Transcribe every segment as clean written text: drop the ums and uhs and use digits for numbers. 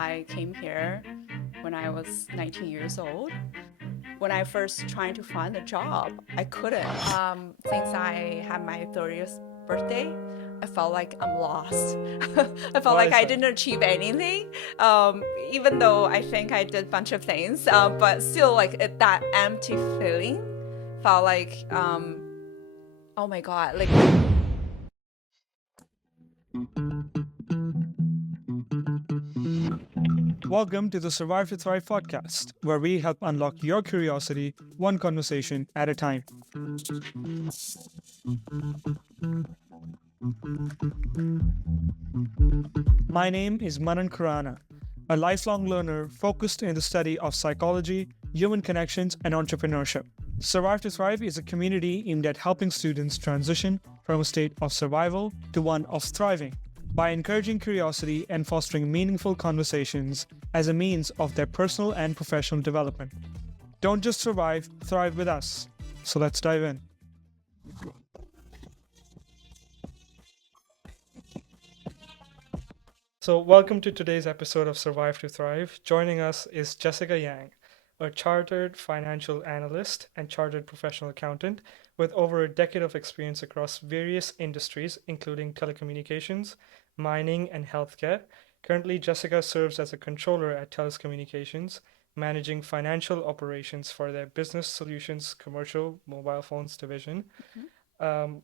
I came here when I was 19 years old. When I first tried to find a job, I couldn't. Since I had my 30th birthday, I felt like I'm lost. I felt Why like is I that? didn't achieve anything, even though I think I did a bunch of things. But still, that empty feeling felt like, oh my God, like Welcome to the Survive to Thrive podcast, where we help unlock your curiosity one conversation at a time. My name is Manan Khurana, a lifelong learner focused in the study of psychology, human connections, and entrepreneurship. Survive to Thrive is a community aimed at helping students transition from a state of survival to one of thriving by encouraging curiosity and fostering meaningful conversations as a means of their personal and professional development. Don't just survive, thrive with us. So let's dive in. So, welcome to today's episode of Survive to Thrive. Joining us is Jessica Yang, a chartered financial analyst and chartered professional accountant with over a decade of experience across various industries, including telecommunications, mining, and healthcare. Currently, Jessica serves as a controller at TELUS Communications, managing financial operations for their business solutions commercial mobile phones division. Mhm. Um,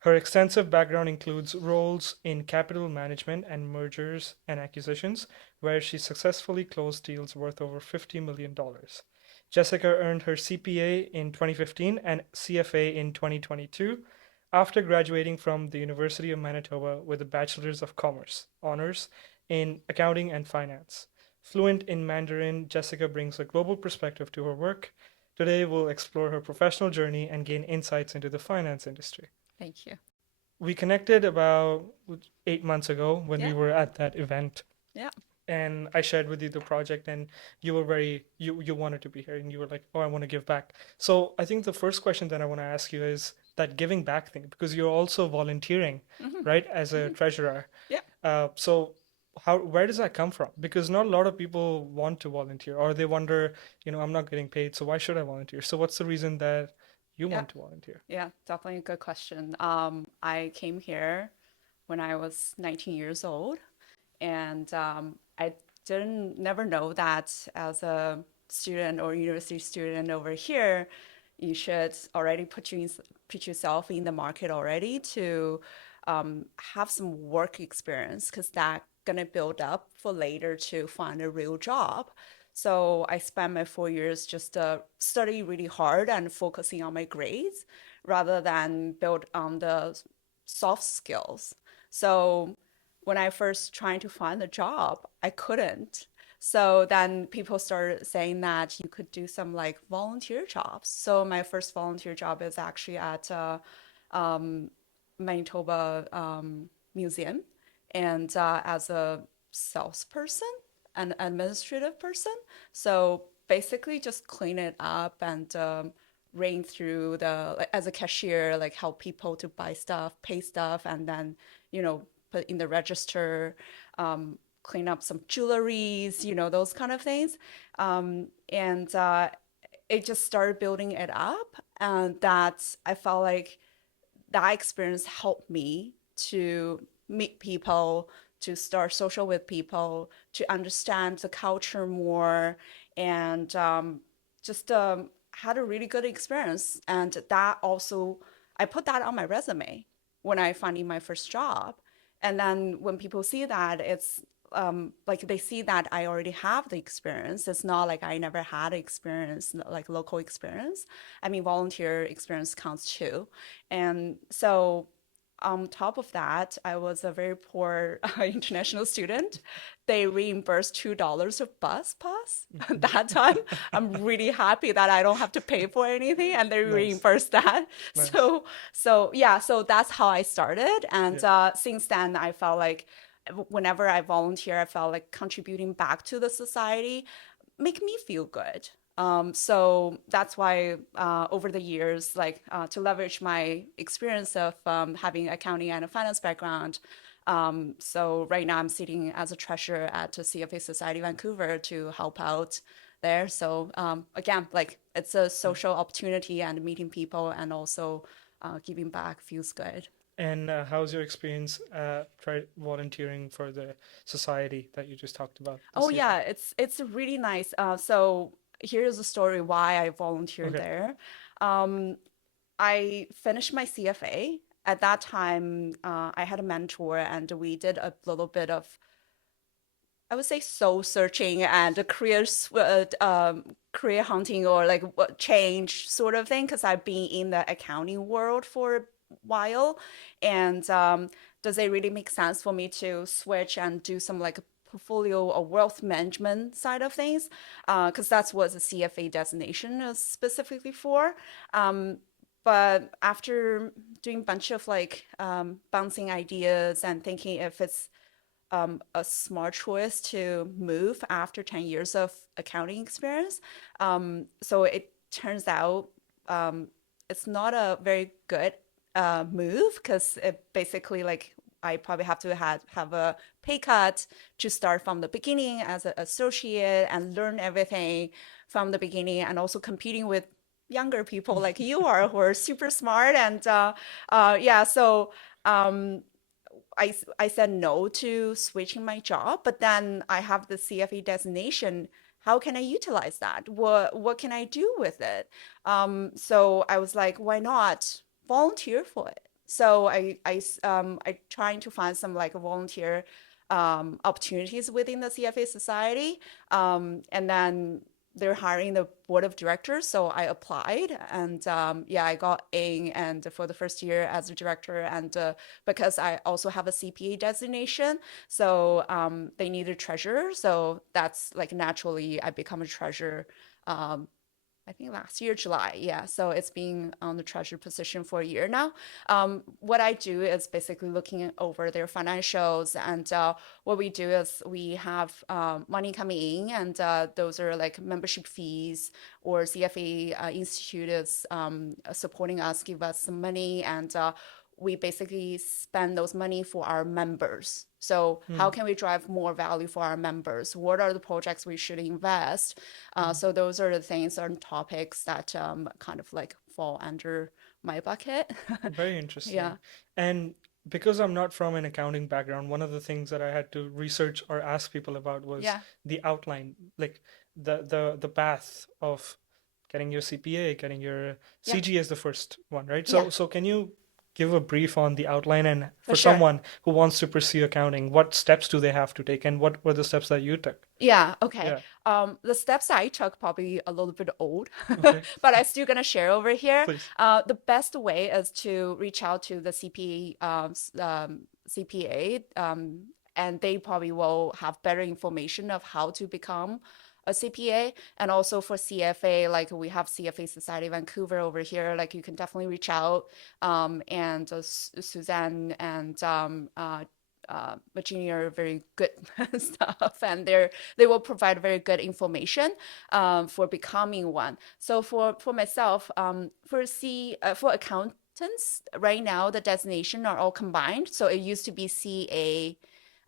Her extensive background includes roles in capital management and mergers and acquisitions, where she successfully closed deals worth over $50 million. Jessica earned her CPA in 2015 and CFA in 2022 after graduating from the University of Manitoba with a Bachelor's of Commerce honors in accounting and finance. Fluent in Mandarin, Jessica brings a global perspective to her work. Today, we'll explore her professional journey and gain insights into the finance industry. Thank you. We connected about 8 months ago when we Yeah, were at that event, yeah, and I shared with you the project, and you were you wanted to be here, and you were like, oh, I want to give back. So I think the first question that I want to ask you is that giving back thing, because you're also volunteering, hmm right, as a hmm treasurer. yeah, So how where does that come from? Because not a lot of people want to volunteer, or they wonder, I'm not getting paid, so why should I volunteer? So what's the reason that you yeah, want to volunteer? yeah. Definitely a good question. I came here when I was 19 years old, and I didn't never know that as a student or university student over here, you should already put yourself in the market already to have some work experience because that gonna build up for later to find a real job. So I spent my 4 years just study really hard and focusing on my grades rather than build on the soft skills. So when I first trying to find a job, I couldn't. So then people started saying that you could do some like volunteer jobs. So my first volunteer job is actually at um, Manitoba Museum, and as a salesperson, an administrative person. So basically, just clean it up and ring through like, as a cashier, like help people to buy stuff, pay stuff, and then put in the register, clean up some jewelries, those kind of things. And it just started building it up, and that I felt like that experience helped me to meet people, to start social with people, to understand the culture more, and just had a really good experience. And that also, I put that on my resume when I finding my first job. And then when people see that, it's like they see that I already have the experience. It's not like I never had experience, like local experience. I mean, volunteer experience counts too. And so, on top of that, I was a very poor international student. They reimbursed $2 of bus pass at Mhm. that time. I'm really happy that I don't have to pay for anything, and they Nice, reimbursed that. nice. So yeah, so that's how I started. And Yeah. since then, I felt like whenever I volunteer, I felt like contributing back to the society make me feel good. So that's why over the years, to leverage my experience of having accounting and a finance background, So right now I'm sitting as a treasurer at the CFA Society Vancouver to help out there. So again, like it's a Mm. social opportunity and meeting people and also giving back feels good. And how's your experience try volunteering for the society that you just talked about, the Oh CFA? yeah, it's really nice. So here's the story why I volunteered Okay. there. Um, I finished my CFA. At that time, I had a mentor, and we did a little bit of, I would say, soul searching and career hunting or like what change sort of thing. Because I've been in the accounting world for a while, and does it really make sense for me to switch and do some like portfolio or wealth management side of things? Because that's what the CFA designation is specifically for. Um, but after doing a bunch of like bouncing ideas and thinking if it's a smart choice to move after 10 years of accounting experience. So it turns out um, it's not a very good move because it basically like I probably have to have a pay cut to start from the beginning as an associate and learn everything from the beginning and also competing with younger people like you are who are super smart and yeah so um, I said no to switching my job, but then I have the CFA designation. How can I utilize that? What can I do with it? So I was like, why not volunteer for it? So I trying to find some like volunteer opportunities within the CFA society, and then they're hiring the board of directors. So I applied and yeah, I got in and for the first year as a director and because I also have a CPA designation. So they need a treasurer. So that's like naturally I become a treasurer. Um, I think last year, July. Yeah. So it's been on the treasurer position for a year now. What I do is basically looking over their financials. And what we do is we have money coming in, and those are like membership fees or CFA Institute is supporting us, give us some money. And we basically spend those money for our members. So how Mm, can we drive more value for our members? What are the projects we should invest? mm. So those are the things and topics that kind of like fall under my bucket. Very interesting. Yeah. And because I'm not from an accounting background, one of the things that I had to research or ask people about was Yeah. the outline, like the path of getting your CPA, getting your Yeah. CG is the first one, right? Yeah. So can you give a brief on the outline and For for sure. someone who wants to pursue accounting, what steps do they have to take and what were the steps that you took? Yeah, okay. Yeah. The steps I took probably a little bit old, Okay. but I still gonna share over here. Please. The best way is to reach out to the CPA, and they probably will have better information of how to become a CPA. And also for CFA, like we have CFA Society Vancouver over here, like you can definitely reach out. And Suzanne and Virginia are very good stuff, and they will provide very good information for becoming one. So for myself, for accountants, right now the designation are all combined. So it used to be CA,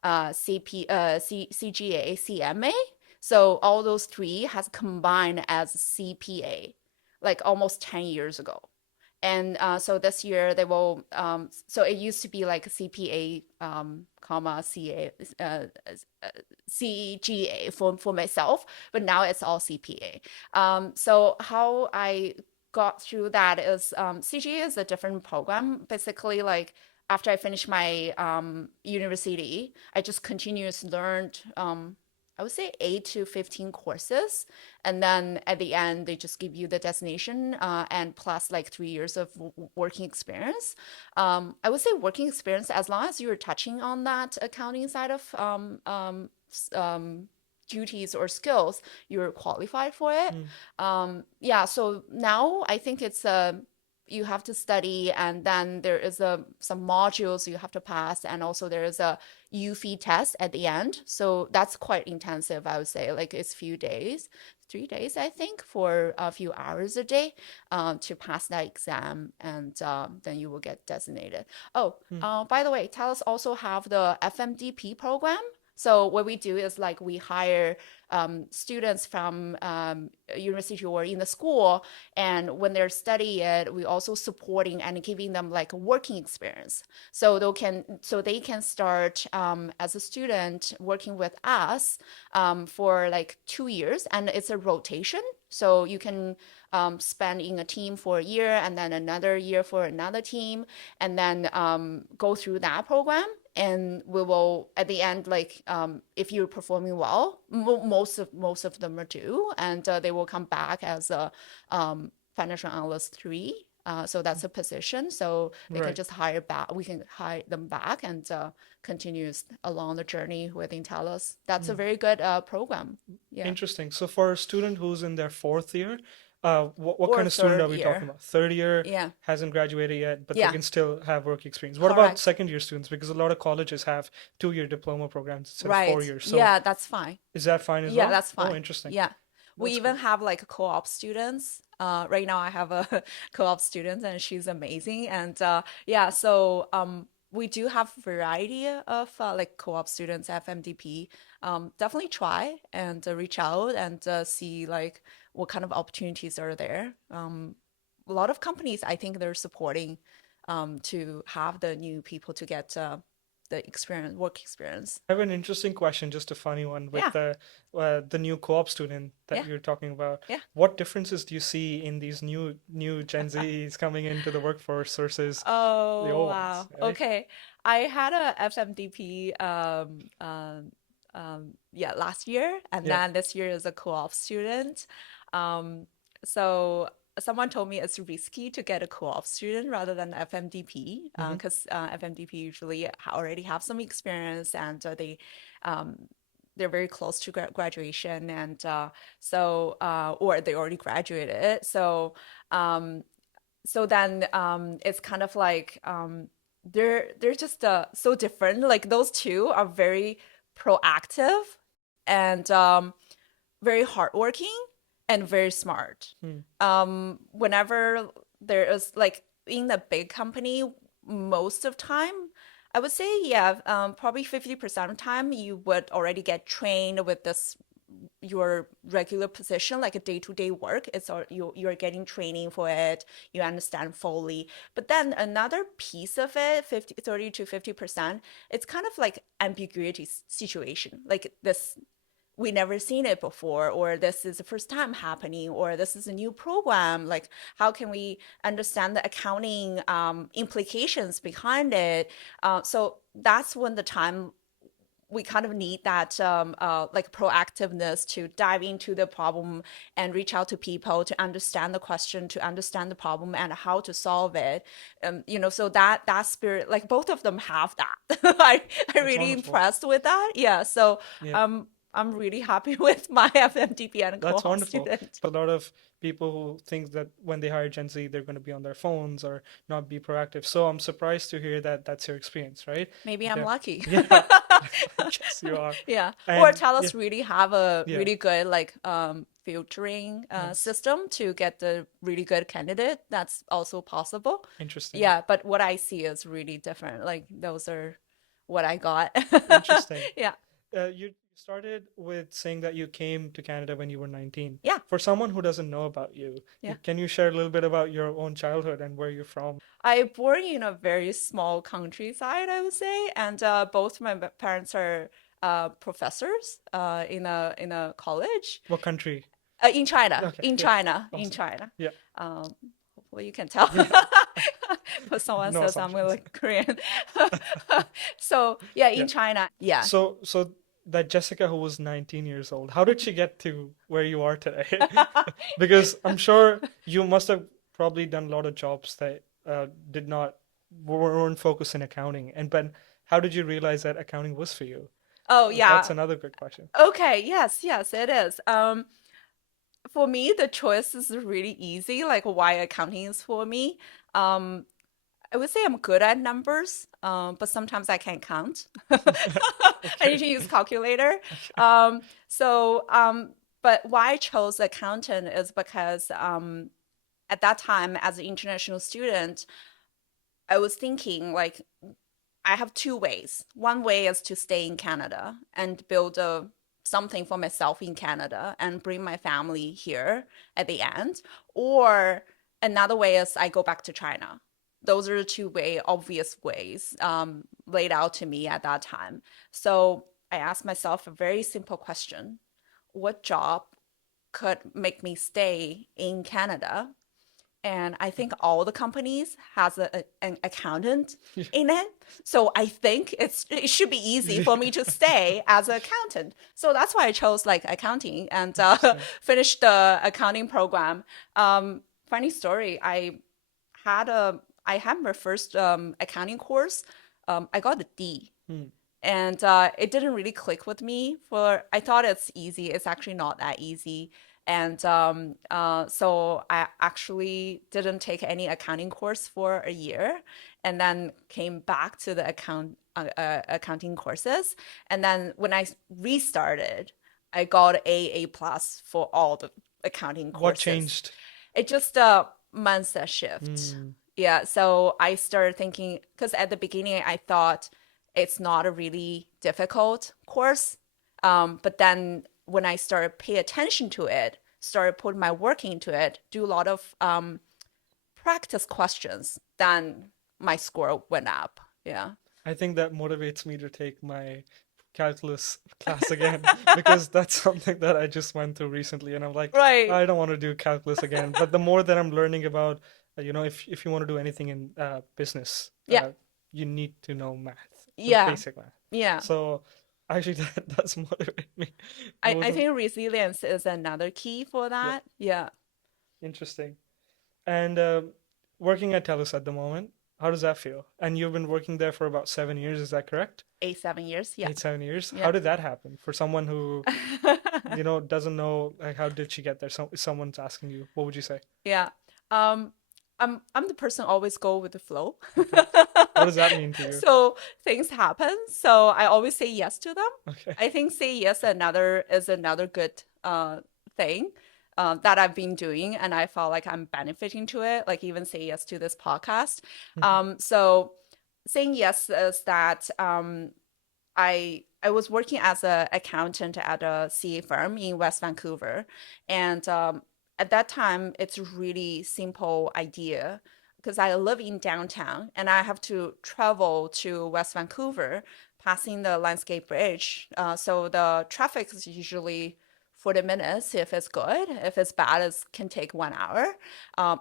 CGA, CMA. So all those three has combined as CPA, like almost 10 years ago. And so this year they will, so it used to be like CPA, comma, CA, CGA for myself, but now it's all CPA. So how I got through that is CGA is a different program. Basically, like after I finished my university, I just continuously learned, I would say 8 to 15 courses. And then at the end, they just give you the designation and plus like 3 years of working experience. I would say working experience, as long as you're touching on that accounting side of duties or skills, you're qualified for it. Mm, Yeah, so now I think it's a you have to study, and then there is some modules you have to pass, and also there is a UFE test at the end. So that's quite intensive, I would say. Like it's few days, 3 days, I think, for a few hours a day, to pass that exam, and then you will get designated. Oh, Hmm. by the way, TELUS also have the FMDP program. So what we do is like we hire students from university or in the school, and when they're studying it, we also supporting and giving them like a working experience. So they can start as a student working with us for like 2 years, and it's a rotation. So you can spend in a team for a year, and then another year for another team, and then go through that program. And we will at the end, like if you're performing well, most of them are due, and they will come back as a financial analyst 3. So that's a position. So they can Right. just hire back. We can hire them back and continue along the journey within TELUS. That's a Hmm. very good program. Yeah. Interesting. So for a student who's in their fourth year, what Or kind of student are third we talking year. about? Third year, Yeah. hasn't graduated yet, but they Yeah. can still have work experience. What about Correct. second year students? Because a lot of colleges have 2-year diploma programs instead of four Right. years. So Yeah, that's fine. is that fine as Yeah, well? that's Oh, fine. interesting. Yeah. We That's even cool. have like co-op students. Right now I have a co-op student, and she's amazing. And yeah, so we do have variety of like co-op students, FMDP. Definitely try and reach out and see like what kind of opportunities are there. A lot of companies, I think they're supporting to have the new people to get the experience, work experience. I have an interesting question, just a funny one, with Yeah, the new co-op student that yeah, you're talking about. yeah. What differences do you see in these new Gen Zs coming into the workforce versus the Oh, old ones, wow. right? Okay. I had a FMDP yeah, last year, and Yeah. then this year is a co-op student. Um so someone told me it's risky to get a co-op student rather than FMDP, Hmm. because FMDP usually already have some experience, and um they're very close to graduation, and or they already graduated. Um then it's kind of like they're just so different. Like those two are very proactive and very hardworking and very smart. Hmm. Whenever there is like in the big company, most of time, I would say, yeah, probably 50% of time you would already get trained with this your regular position, like a day-to-day work. It's all you're getting training for it, you understand fully. But then another piece of it, 30 to 50%, it's kind of like ambiguity situation. Like this, we never seen it before, or this is the first time happening, or this is a new program. Like how can we understand the accounting implications behind it? So that's when the time we kind of need that like proactiveness to dive into the problem and reach out to people to understand the question, to understand the problem and how to solve it. So that spirit, like both of them have that. I That's really wonderful. impressed with that. Yeah, so Yeah. I'm really happy with my FMDP and That's co-op wonderful. student. A lot of people who think that when they hire Gen Z, they're going to be on their phones or not be proactive. So I'm surprised to hear that that's your experience, right? Maybe I'm Yeah. lucky. Yeah. I guess you are. Yeah. Or And tell yeah, us really have a yeah. really good like filtering Nice. system to get the really good candidate. That's also possible. Interesting. Yeah, but what I see is really different. Like those are what I got. Interesting. Yeah. You started with saying that you came to Canada when you were 19. Yeah. For someone who doesn't know about you, Yeah. can you share a little bit about your own childhood and where you're from? I born in a very small countryside, I would say, and both my parents are professors in a college. What country? In China, Okay, in yeah. China, in Awesome. China. Yeah. Hopefully you can tell. Yeah. But someone No says I'm assumptions. like Korean. So yeah, Yeah. in China, yeah. So that Jessica who was 19 years old, how did she get to where you are today? Because I'm sure you must have probably done a lot of jobs that did not weren't focused in accounting. And but how did you realize that accounting was for you? Oh That's yeah. another good question. Okay. Yes. Yes, it is. For me, the choice is really easy, like why accounting is for me. Um, I would say I'm good at numbers, but sometimes I can't count. I need Okay. to use calculator. Okay. Um, so, but why I chose accountant is because at that time, as an international student, I was thinking like I have two ways. One way is to stay in Canada and build something for myself in Canada and bring my family here at the end. Or another way is I go back to China. Those are the two obvious ways laid out to me at that time. So I asked myself a very simple question. What job could make me stay in Canada? And I think all the companies has an accountant in it. So I think it should be easy for me to stay as an accountant. So that's why I chose like accounting and Interesting. finished the accounting program. Funny story, I had my first accounting course. I got a D, Hmm. and it didn't really click with me. For I thought it's easy. It's actually not that easy. And so I actually didn't take any accounting course for a year, and then came back to the accounting courses. And then when I restarted, I got A plus for all the accounting What courses. changed? It just a mindset shift. Hmm. Yeah, so I started thinking because at the beginning I thought it's not a really difficult course, but then when I started pay attention to it, started putting my work into it, do a lot of practice questions, then my score went up. Yeah. I think that motivates me to take my calculus class again because that's something that I just went through recently, and I'm like, Right. I don't want to do calculus again. But the more that I'm learning about, if you want to do anything in business, Yeah. you need to know math, the Yeah. basic math. Yeah. So actually, that does motivate me. I I wasn't, think resilience is another key for yeah, that. Yeah. interesting. And working at TELUS at the moment, how does that feel? And you've been working there for about 7 years, is that correct? 8, 7 years. Yeah. 8, 7 years. How Yeah. did that happen? For someone who, doesn't know, like, how did she get there? If someone's asking you, what would you say? Yeah. Um, I'm the person always go with the flow. Okay. What does that mean to you? So things happen. So I always say yes to them. Okay. I think say yes another good thing that I've been doing, and I felt like I'm benefiting to it. Like even say yes to this podcast. So saying yes is that I was working as an accountant at a CA firm in West Vancouver, and at that time it's a really simple idea because I live in downtown and I have to travel to West Vancouver, passing the Landscape Bridge. So the traffic is usually 40 minutes if it's good. If it's bad, it can take 1 hour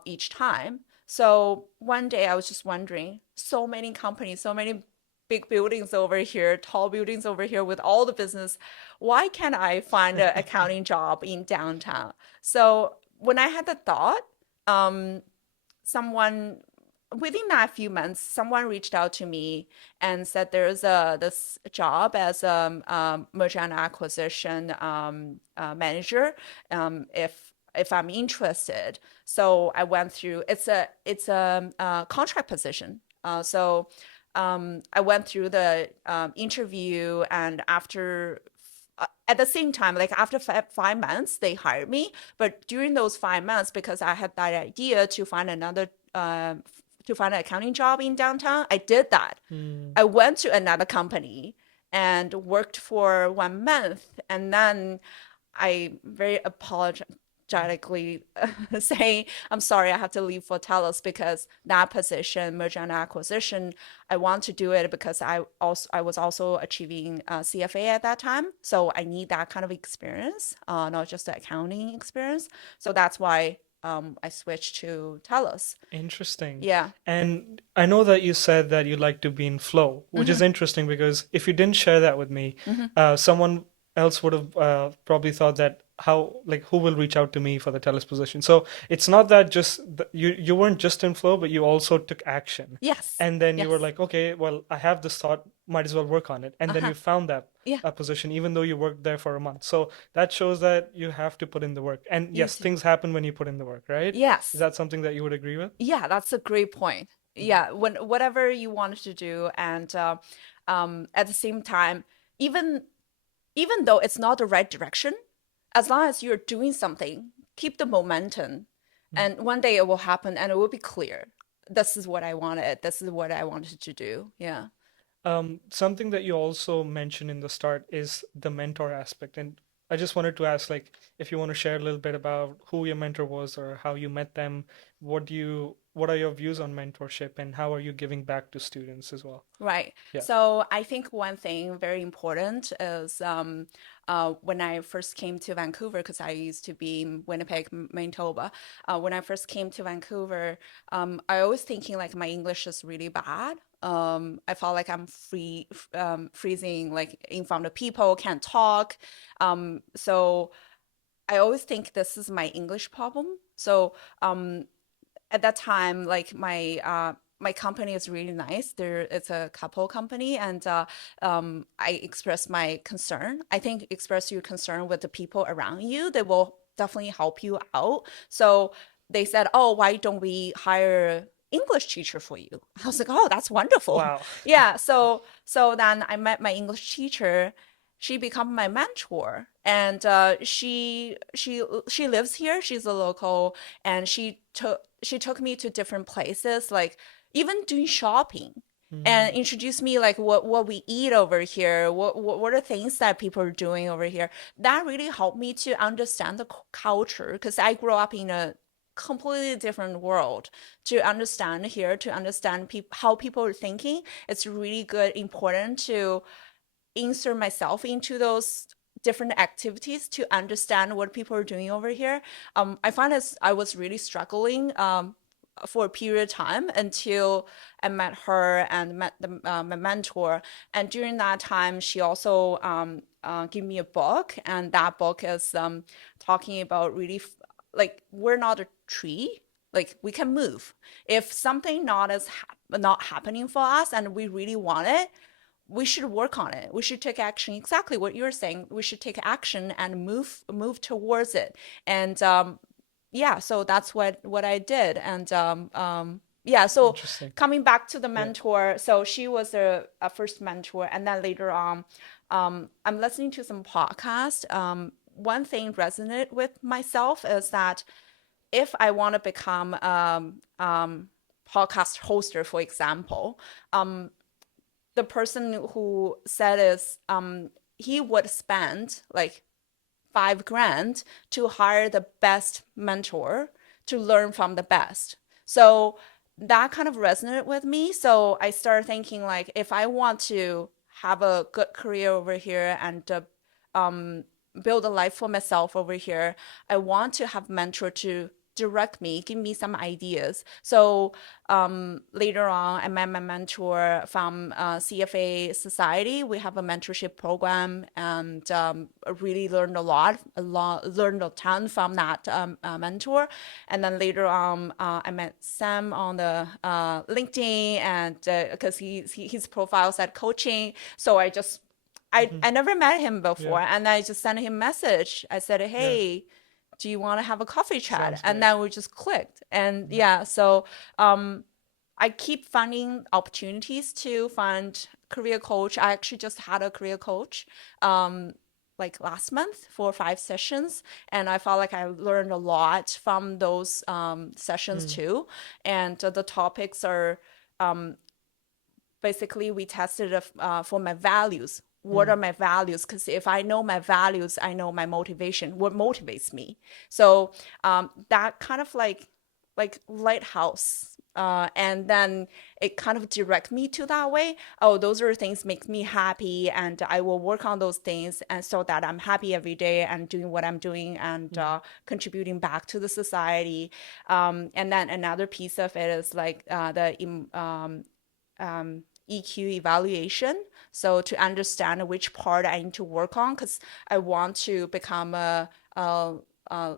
each time. So one day I was just wondering, so many companies, so many big buildings over here, tall buildings over here with all the business. Why can't I find an accounting job in downtown? So when I had the thought, um, someone within that few months, someone reached out to me and said there's this job as a merger and acquisition manager. If I'm interested, so I went through. It's a contract position. I went through the interview, and at the same time, like after 5 months, they hired me. But during those 5 months, because I had that idea to find an accounting job in downtown, I did that. Hmm. I went to another company and worked for 1 month, and then I very apologetically saying, I'm sorry, I have to leave for TELUS because that position, merger and acquisition, I want to do it because I was also achieving CFA at that time. So I need that kind of experience, not just the accounting experience. So that's why I switched to TELUS. Interesting. Yeah. And I know that you said that you like to be in flow, which is Hmm. interesting because if you didn't share that with me, Hmm. someone else would have probably thought that how like who will reach out to me for the TELUS position. So it's not that just you weren't just in flow, but you also took action. Yes. And then you were Yes. like, okay, well, I have this thought, might as well work on it. And then Uh-huh. you found that Yeah. a position, even though you worked there for a month. So that shows that you have to put in the work. And You yes, too. things happen when you put in the work, right? Is Yes. that something that you would agree with? Yeah, that's a great point. Mhm. Yeah, when whatever you wanted to do, and at the same time, even even though it's not the right direction, as long as you're doing something, keep the momentum, Mhm. and one day it will happen, and it will be clear. This is what I wanted. This is what I wanted to do. Yeah. Something that you also mentioned in the start is the mentor aspect. And I just wanted to ask, like, if you want to share a little bit about who your mentor was or how you met them, what are your views on mentorship and how are you giving back to students as well? Right. Yeah. So I think one thing very important is when I first came to Vancouver, because I used to be in Winnipeg, Manitoba. When I first came to Vancouver, I always thinking like my English is really bad. I felt like I'm freezing like in front of people, can't talk. So I always think this is my English problem. So um, at that time, like my company is really nice. It's a couple company, and I expressed my concern. I think express your concern with the people around you. They will definitely help you out. So they said, "Oh, why don't we hire English teacher for you?" I was like, "Oh, that's wonderful." Wow. Yeah. So then I met my English teacher. She became my mentor, and she lives here. She's a local, and she took me to different places, like even doing shopping, and Mm, introduced me like what we eat over here, what are things that people are doing over here. That really helped me to understand the culture, because I grew up in a completely different world. To understand here, to understand how people are thinking, it's really good, important to insert myself into those different activities to understand what people are doing over here. I find as I was really struggling for a period of time until I met her and met my mentor. And during that time, she also gave me a book, and that book is talking about really like we're not a tree. Like we can move. If something not happening for us, and we really want it, we should work on it. We should take action. Exactly what you're saying. We should take action and move towards it. And yeah, so that's what I did. And yeah, so interesting. coming back to the Yeah. mentor, so she was a first mentor, and then later on, I'm listening to some podcast. One thing resonate with myself is that if I want to become podcast hoster, for example, the person who said is he would spend like 5 grand to hire the best mentor to learn from the best. So that kind of resonated with me. So I started thinking like if I want to have a good career over here and um, build a life for myself over here, I want to have mentor to direct me, give me some ideas. So later on, I met my mentor from CFA Society. We have a mentorship program, and I really learned learned a ton from that mentor. And then later on, I met Sam on the LinkedIn, and because his profile said coaching, so Mhm. I never met him Yeah. before, and I just sent him a message. I said, Yeah. "Hey, do you want to have a coffee chat?" Sounds And great. then we just clicked. And Yeah. yeah, so um, I keep finding opportunities to find career coach. I actually just had a career coach like last month for 5 sessions, and I felt like I learned a lot from those sessions Mm, too. And the topics are basically we tested for my values. What mm, are my values? Because if I know my values, I know my motivation. What motivates me? So that kind of like lighthouse, and then it kind of direct me to that way. Oh, those are things make me happy, and I will work on those things, and so that I'm happy every day and doing what I'm doing and mm, contributing back to the society. And then another piece of it is like the EQ evaluation. So to understand which part I need to work on, because I want to become a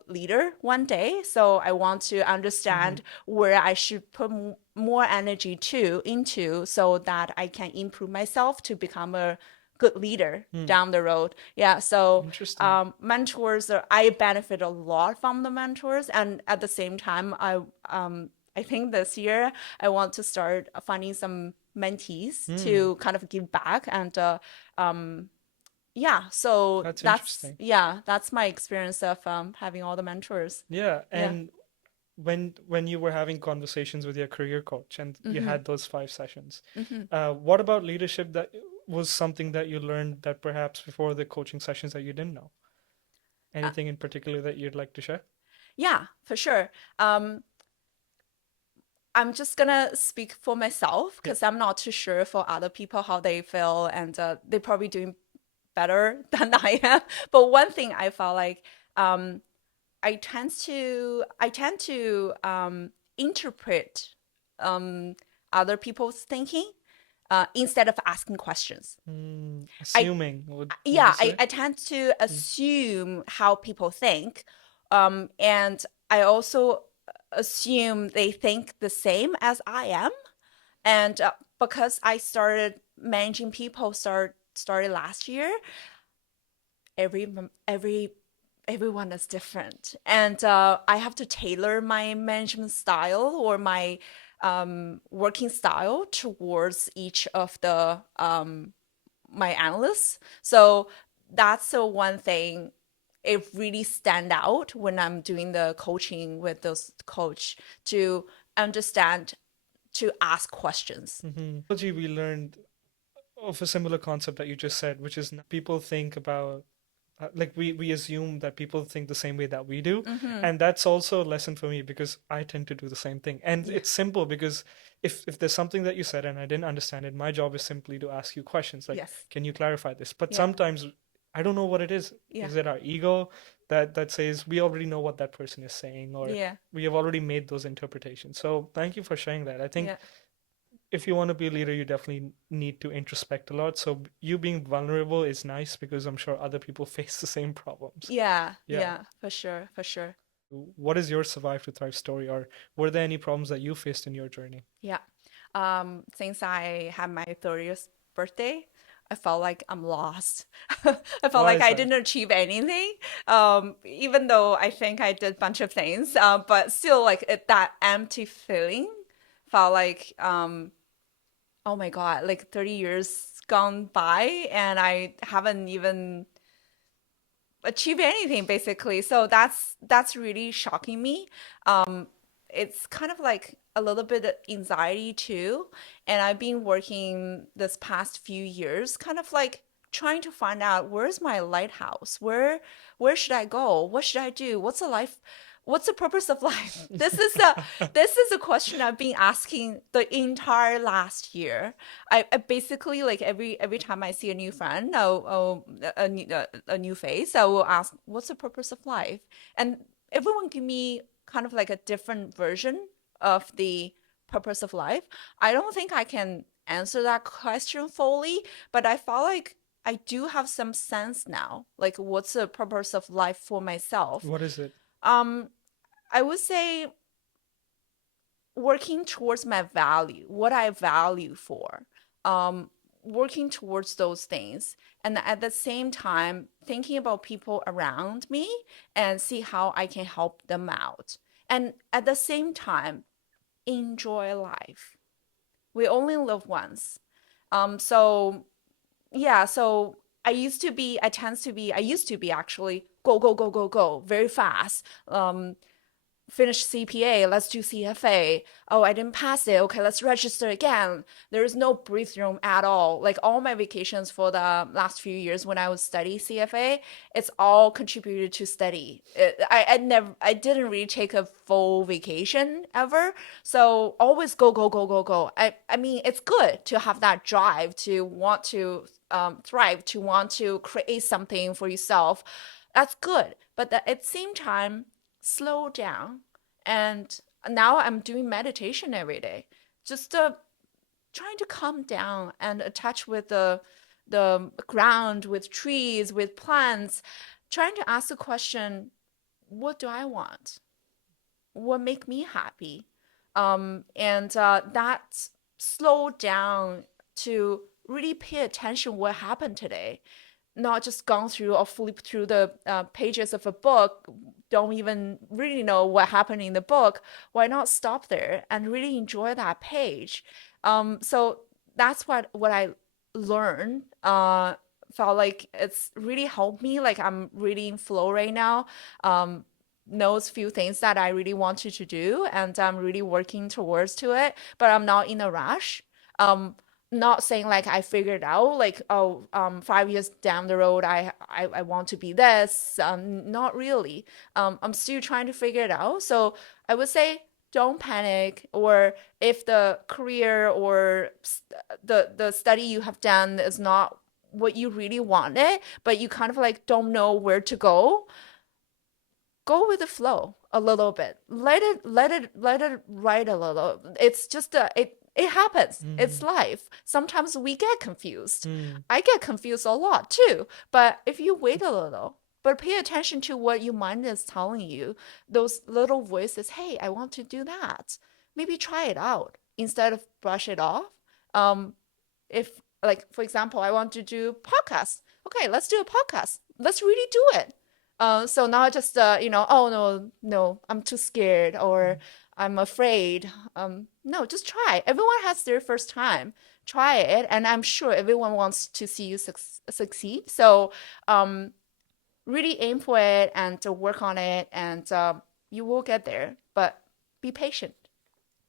leader one day. So I want to understand where I should put more energy into so that I can improve myself to become a good leader down the road. Yeah. So Interesting. mentors I benefit a lot from the mentors, and at the same time, I think this year I want to start finding some mentees to kind of give back and yeah, so That's interesting. that's my experience of having all the mentors. Yeah, Yeah. and when you were having conversations with your career coach and you had those 5 sessions, what about leadership that was something that you learned that perhaps before the coaching sessions that you didn't know? Anything in particular that you'd like to share? Yeah, for sure. I'm just gonna speak for myself Yeah. because I'm not too sure for other people how they feel, and they're probably doing better than I am. But one thing I felt like um, I tend to interpret um, other people's thinking instead of asking questions. I Assuming, would you yeah, say? I tend to Mm. assume how people think, and I also assume they think the same as I am. And because I started managing people started last year, every every everyone is different, and I have to tailor my management style or my working style towards each of the my analysts. So that's the one thing it really stand out when I'm doing the coaching with those coach to understand to ask questions. Technology we learned of a similar concept that you just said, which is people think about like we assume that people think the same way that we do, and that's also a lesson for me because I tend to do the same thing. And Yeah. it's simple because if there's something that you said and I didn't understand it, my job is simply to ask you questions like, Yes. can you clarify this? But Yeah. sometimes I don't know what it is. Yeah. Is it our ego that says we already know what that person is saying, or Yeah. we have already made those interpretations? So thank you for sharing that. I think Yeah. if you want to be a leader, you definitely need to introspect a lot. So you being vulnerable is nice because I'm sure other people face the same problems. Yeah. Yeah. Yeah. For sure. For sure. What is your survive to thrive story, or were there any problems that you faced in your journey? Yeah. Since I had my 30th birthday, I felt like I'm lost. I felt Why like is I that? didn't achieve anything. Even though I think I did a bunch of things, but still like that empty feeling felt like, oh my God, like 30 years gone by and I haven't even achieved anything basically. So that's really shocking me. It's kind of like a little bit of anxiety too. And I've been working this past few years, kind of like trying to find out where's my lighthouse? Where should I go? What should I do? What's the purpose of life? This is a question I've been asking the entire last year. I basically like every time I see a new friend, a new face, I will ask, "What's the purpose of life?" And everyone give me kind of like a different version of the purpose of life. I don't think I can answer that question fully, but I feel like I do have some sense now, like what's the purpose of life for myself. What is it? Um, I would say working towards my value, what I value for, um, working towards those things. And at the same time, thinking about people around me and see how I can help them out. And at the same time, enjoy life. We only live once. So yeah, so I used to be actually go, go, go, go, go, very fast. Finish CPA, let's do CFA. Oh, I didn't pass it. Okay, let's register again. There is no breathe room at all. Like all my vacations for the last few years when I was study CFA, it's all contributed to study. I didn't really take a full vacation ever. So always go, go, go, go, go. I mean, it's good to have that drive to want to thrive, to want to create something for yourself. That's good. But at the same time, slow down. And now I'm doing meditation every day. Just trying to calm down and attach with the ground, with trees, with plants, trying to ask the question, what do I want? What make me happy? And that slow down to really pay attention what happened today, not just gone through or flip through the pages of a book, don't even really know what happened in the book. Why not stop there and really enjoy that page? So that's what I learned. Felt like it's really helped me. Like I'm really in flow right now. Knows few things that I really wanted to do, and I'm really working towards to it. But I'm not in a rush. Not saying like I figured out like 5 years down the road I want to be this. Not really. I'm still trying to figure it out. So I would say don't panic, or if the career or the study you have done is not what you really wanted, but you kind of like don't know where to go with the flow a little bit. Let it ride a little. It's just it happens. It's life. Sometimes we get confused. I get confused a lot too. But if you wait a little, but pay attention to what your mind is telling you, those little voices, hey, I want to do that. Maybe try it out instead of brush it off. If like for example, I want to do podcast. Okay, let's do a podcast. Let's really do it. So not just oh no, I'm too scared or I'm afraid. No, just try. Everyone has their first time. Try it, and I'm sure everyone wants to see you succeed. So really aim for it and to work on it, and you will get there. But be patient.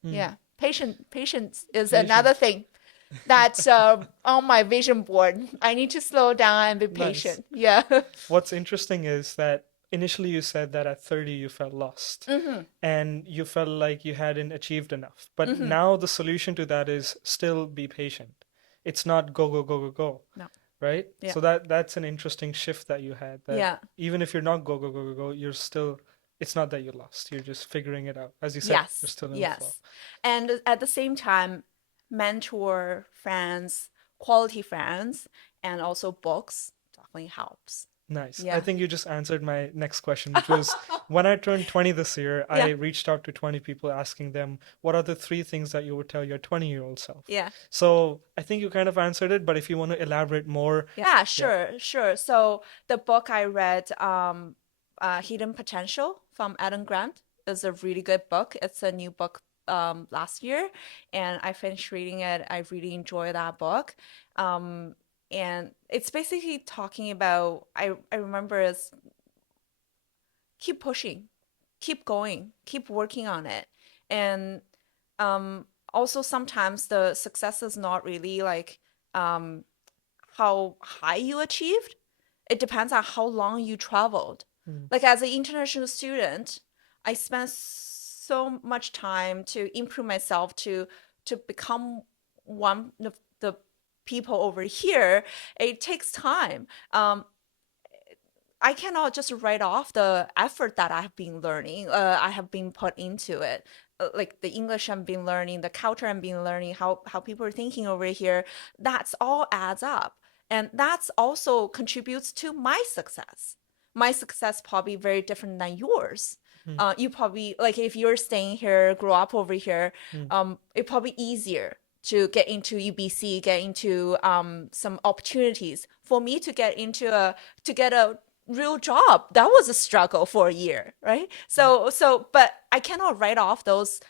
Yeah, patience is another Patient. thing that's on my vision board. I need to slow down and be Nice. patient. Yeah. What's interesting is that initially you said that at 30 you felt lost Mm-hmm. and you felt like you hadn't achieved enough. But Mm-hmm. now the solution to that is still be patient. It's not go, go, go, go, go, No. right? Yeah. So that's an interesting shift that you had, that Yeah. even if you're not go, go, go, go, go, you're still, it's not that you're lost. You're just figuring it out. As you said, you're Yes. still in the flow. Yes. And at the same time, mentor friends, quality friends, and also books definitely helps. Nice. I Yeah. think you just answered my next question, which was when I turned 20 this year, I Yeah. reached out to 20 people asking them, what are the three things that you would tell your 20-year-old self? Yeah. So I think you kind of answered it, but if you want to elaborate more, Yeah, yeah. sure, sure. So the book I read, Hidden Potential from Adam Grant, is a really good book. It's a new book last year, and I finished reading it. I really enjoy that book. Um, and it's basically talking about, I remember it's keep pushing, keep going, keep working on it. And also sometimes the success is not really like um, how high you achieved. It depends on how long you traveled. Mm, Like as an international student, I spent so much time to improve myself to become one of the people over here. It takes time. I cannot just write off the effort that I have been learning. I have been put into it. Like the English I've been learning, the culture I've been learning, how people are thinking over here. That's all adds up. And that's also contributes to my success. My success probably very different than yours. mm, You probably like if you're staying here, grow up over here, mm, it probably easier to get into UBC, get into some opportunities. For me to get into to get a real job, that was a struggle for a year, right? But I cannot write off those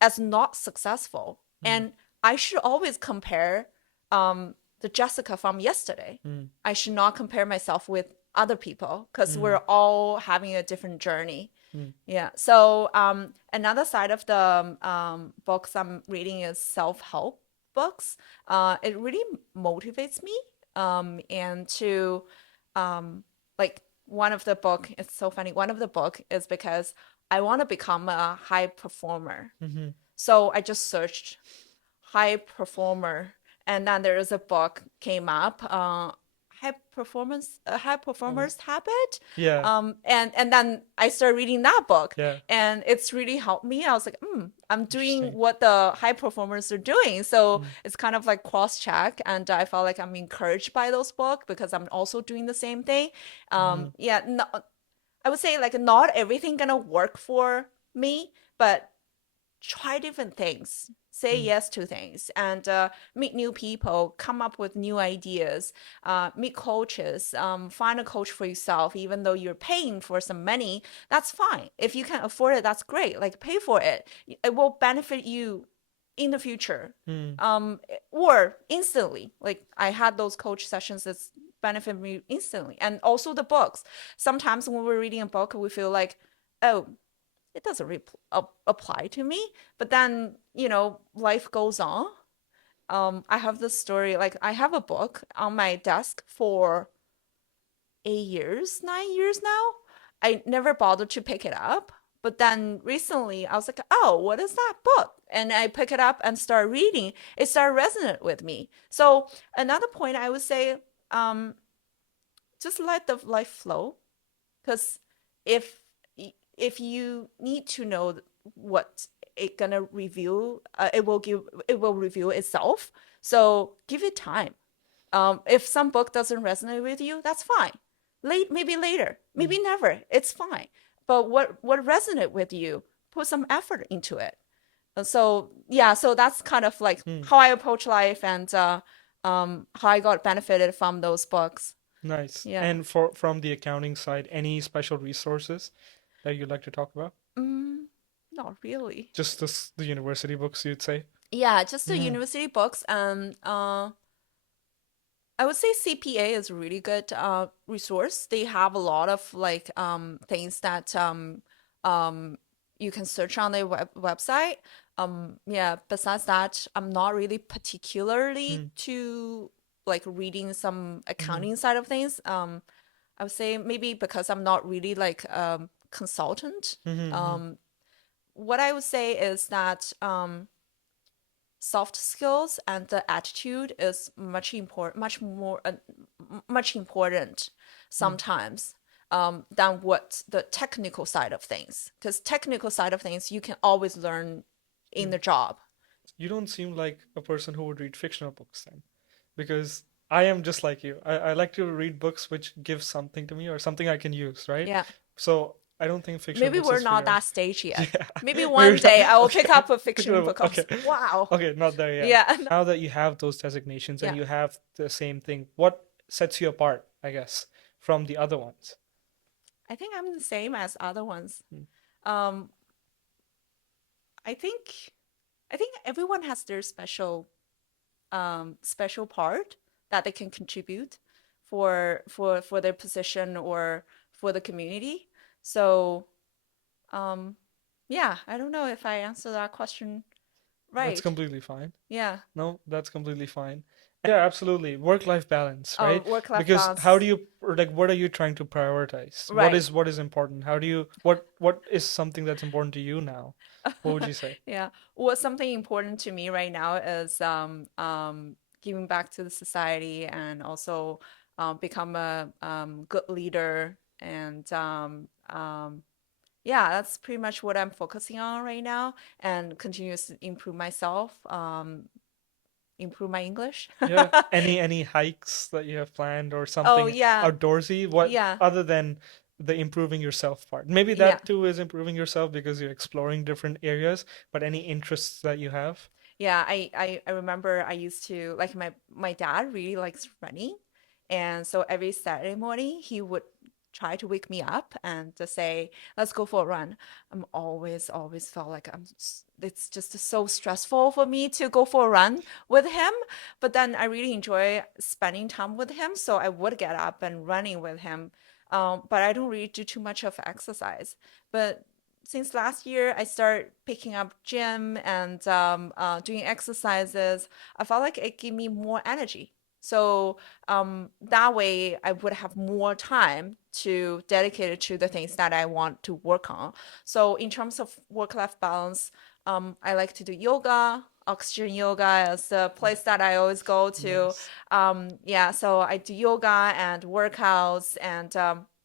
as not successful. mm, And I should always compare the Jessica from yesterday. mm, I should not compare myself with other people because mm, we're all having a different journey. mm, Yeah. So another side of the books I'm reading is self-help books. It really motivates me. And to like one of the book, it's so funny. One of the book is because I want to become a high performer. mhm, So I just searched high performer, and then there is a book came up. I high Um, performers habit. yeah, And then I started reading that book, yeah. and it's really helped me. I was like, I'm doing Interesting. what the high performers are doing. So Mm, it's kind of like cross check, and I felt like I'm encouraged by those books because I'm also doing the same thing. mm, Yeah, no, I would say like not everything gonna work for me, but try different things, say mm, yes to things, and meet new people, come up with new ideas, meet coaches, find a coach for yourself. Even though you're paying for some money, that's fine. If you can afford it, that's great. Like pay for it. It will benefit you in the future, mm. or instantly. Like I had those coach sessions that's benefit me instantly. And also the books. Sometimes when we're reading a book, we feel like, oh, it doesn't apply to me. But then, life goes on. I have this story, like I have a book on my desk for 8 years, 9 years now. I never bothered to pick it up. But then recently I was like, oh, what is that book? And I pick it up and start reading. It started resonating with me. So another point I would say, um, just let the life flow. Because if if you need to know what it gonna review, it will review itself. So give it time. If some book doesn't resonate with you, that's fine. Maybe later, Mm, maybe never. It's fine. But what resonate with you, put some effort into it. So yeah, so that's kind of like mm. how I approach life, and how I got benefited from those books. Nice. Yeah. And for from the accounting side, any special resources that you'd like to talk about? Mm, not really. Just the university books, you'd say? Yeah, just the Mm, university books, and I would say CPA is a really good resource. They have a lot of like things that um you can search on their website. Yeah, besides that, I'm not really particularly mm, to like reading some mm, accounting side of things. I would say maybe because I'm not really like consultant. mm, Um, what I would say is that soft skills and the attitude is much important mm, sometimes, than what the technical side of things. Because technical side of things you can always learn in mm. the job. You don't seem like a person who would read fictional books then, because I am just like you. I like to read books which give something to me or something I can use, right? Yeah, So I don't think fictional maybe books we're is for not you. that stage yet. Yeah, Maybe maybe one not. day I will pick Okay, up a fiction fictional book. book. I was Okay, like, wow. okay, not there yet. Yeah. Now that you have those designations and Yeah, you have the same thing, what sets you apart, I guess, from the other ones? I think I'm the same as other ones. Mm, um I think everyone has their special part that they can contribute for their position or for the community. So um, yeah, I don't know if I answer that question That's right. completely fine. Yeah. No, that's completely fine. Yeah, absolutely. Work-life balance, Oh, right? work-life Because how do balance. you or like what are you trying to prioritize? Right. What is important? How do you what is something that's important to you now? What would you say? Yeah. What's something important to me right now is giving back to the society, and also become a good leader, and yeah, that's pretty much what I'm focusing on right now, and continuously improve myself, improve my English. Yeah. Any hikes that you have planned or Oh something yeah, outdoorsy? What yeah, other than the improving yourself part? Maybe yeah, that too is improving yourself because you're exploring different areas, but any interests that you have? yeah. I remember I used to like my dad really likes running, and so every Saturday morning he would try to wake me up and to say, "Let's go for a run." I'm always felt like it's just so stressful for me to go for a run with him, but then I really enjoy spending time with him, so I would get up and running with him. But I don't really do too much of exercise. But since last year, I started picking up gym and doing exercises. I felt like it gave me more energy. So that way, I would have more time to dedicate it to the things that I want to work on. So in terms of work-life balance, I like to do yoga. Oxygen Yoga is the place that I always go to. Nice. Yeah, so I do yoga and workouts and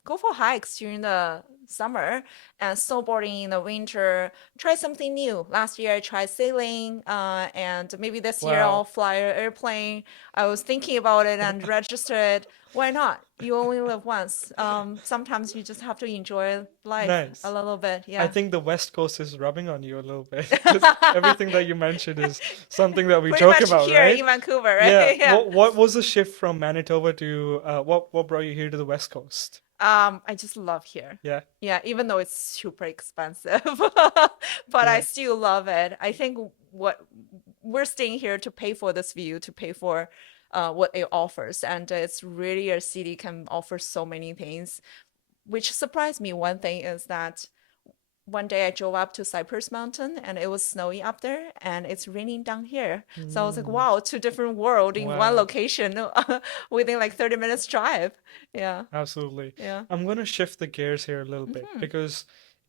go for hikes during the summer and snowboarding in the winter. Try something new. Last year I tried sailing, and maybe this year I'll Wow. fly an airplane. I was thinking about it and registered. Why not? You only live once. Sometimes you just have to enjoy life a Nice. little bit. I Yeah. think the West Coast is rubbing on you a little bit because everything that you mentioned is something that we Pretty joke much about, here right? in Vancouver, Yeah. right? Yeah. What was the shift from Manitoba to what brought you here to the West Coast? I just love here. Yeah. Yeah, even though it's super expensive, but I Yeah. still love it. I think what we're staying here to pay for this view, to pay for what it offers, and it's really a city can offer so many things. Which surprised me. One thing is that one day I drove up to Cypress Mountain and it was snowy up there and it's raining down here. So I was like, Mm, wow, two different world in one wow. location within like 30 minutes drive. Yeah. Absolutely. Yeah. I'm going to shift the gears here a little bit Hmm. because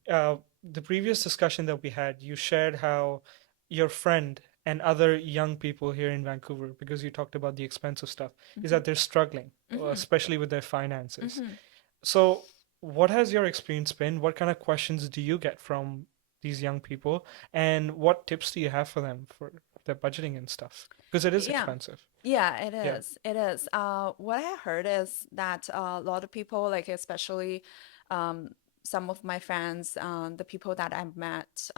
the previous discussion that we had, you shared how your friend and other young people here in Vancouver, because you talked about the expensive stuff, is Hmm. that they're struggling, Hmm. especially with their finances. Hmm. So, what has your experience been? What kind of questions do you get from these young people? And what tips do you have for them for their budgeting and stuff? Because it is Yeah. expensive. Yeah, it Yeah. is. It is. What I heard is that a lot of people, like especially um, some of my friends, the people that I've met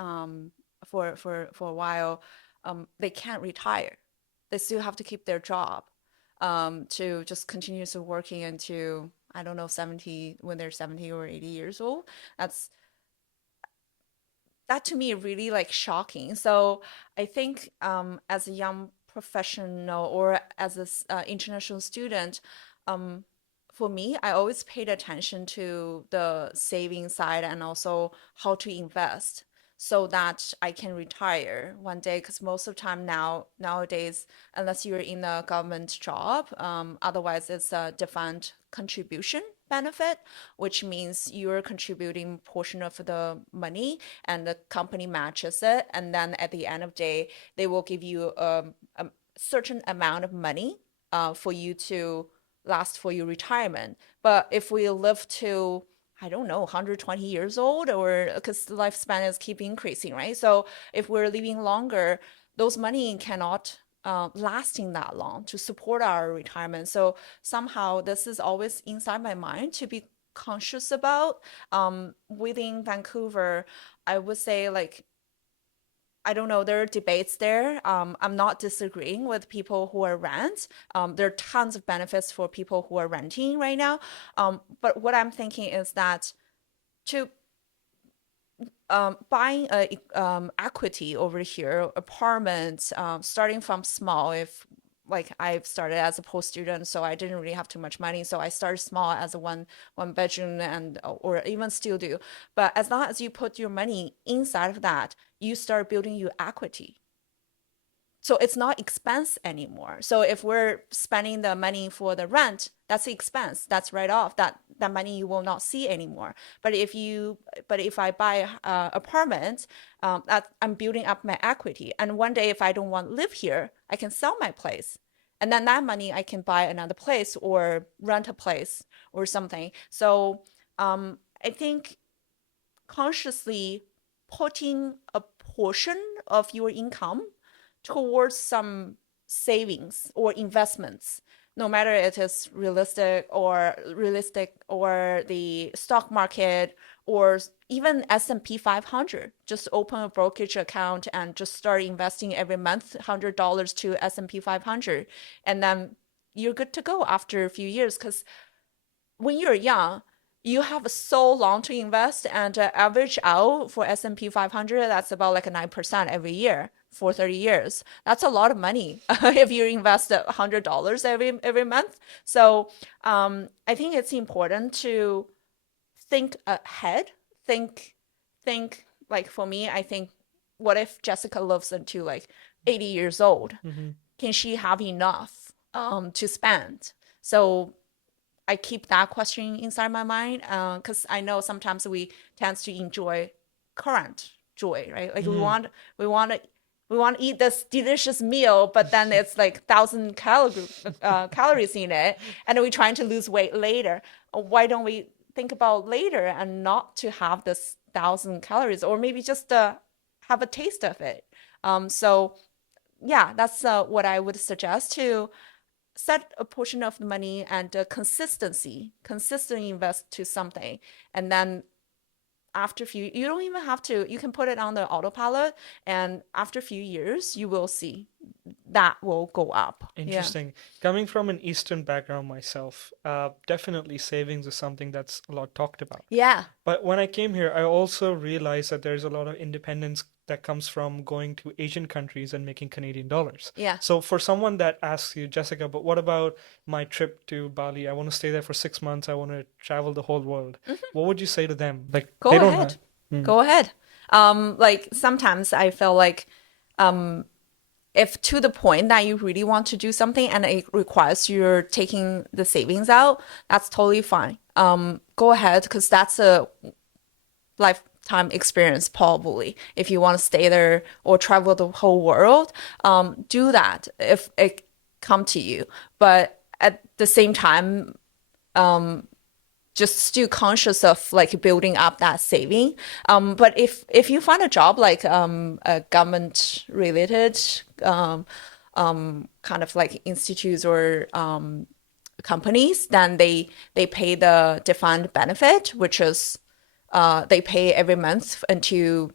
for a while, they can't retire. They still have to keep their job to just continuously working into, I don't know, 70 when they're 70 or 80 years old. That's that to me really like shocking. So I think as a young professional or as an international student, um, for me, I always paid attention to the saving side and also how to invest so that I can retire one day. Because most of the time nowadays, unless you're in a government job, otherwise it's a defined contribution benefit, which means you're contributing portion of the money and the company matches it. And then at the end of the day, they will give you a certain amount of money for you to last for your retirement. But if we live to I don't know, 120 years old, or because the lifespan is keep increasing, right? So if we're living longer, those money cannot lasting that long to support our retirement. So somehow this is always inside my mind to be conscious about. Within Vancouver, I would say like I don't know, there are debates there. I'm not disagreeing with people who are rent. There are tons of benefits for people who are renting right now. But what I'm thinking is that to buying a equity over here, apartments, starting from small. If like I've started as a post student, so I didn't really have too much money, so I started small as a one bedroom and or even still do. But as long as you put your money inside of that, you start building your equity, so it's not expense anymore. So if we're spending the money for the rent, that's the expense. That's right off. That money you will not see anymore. But if I buy a apartment, that I'm building up my equity. And one day, if I don't want to live here, I can sell my place, and then that money I can buy another place or rent a place or something. So I think consciously putting a portion of your income towards some savings or investments, no matter it is realistic or the stock market or even S&P 500. Just open a brokerage account and just start investing every month $100 to S&P 500, and then you're good to go after a few years. Because when you're young, you have so long to invest, and average out for S&P 500, that's about like a 9% every year for 30 years. That's a lot of money if you invest $100 every month. So I think it's important to think ahead. Think think like for me, I think what if Jessica lives until like 80 years old? Mm-hmm. Can she have enough to spend? So I keep that question inside my mind because I know sometimes we tend to enjoy current joy, right? Like Mm-hmm. we want We want to eat this delicious meal, but then it's like 1,000 calories in it, and we're trying to lose weight later. Why don't we think about later and not to have this 1,000 calories, or maybe just have a taste of it? So yeah, that's what I would suggest, to set a portion of the money and consistently invest to something, and then after a few, you don't even have to, you can put it on the autopilot, and after a few years you will see that will go up. Yeah. Interesting. Coming from an Eastern background myself, definitely savings is something that's a lot talked about. Yeah. But when I came here, I also realized that there's a lot of independence that comes from going to Asian countries and making Canadian dollars. Yeah. So for someone that asks you, Jessica, but what about my trip to Bali? I want to stay there for 6 months. I want to travel the whole world. What would you say to them? Like they Go don't ahead. have. Mm, Go ahead. Like sometimes I feel like if to the point that you really want to do something and it requires you're taking the savings out, that's totally fine. Go ahead, because that's a lifetime experience probably. If you want to stay there or travel the whole world, do that if it come to you. But at the same time, just still conscious of like building up that saving. But if you find a job like a government related kind of like institutes or companies, then they pay the defined benefit, which is they pay every month until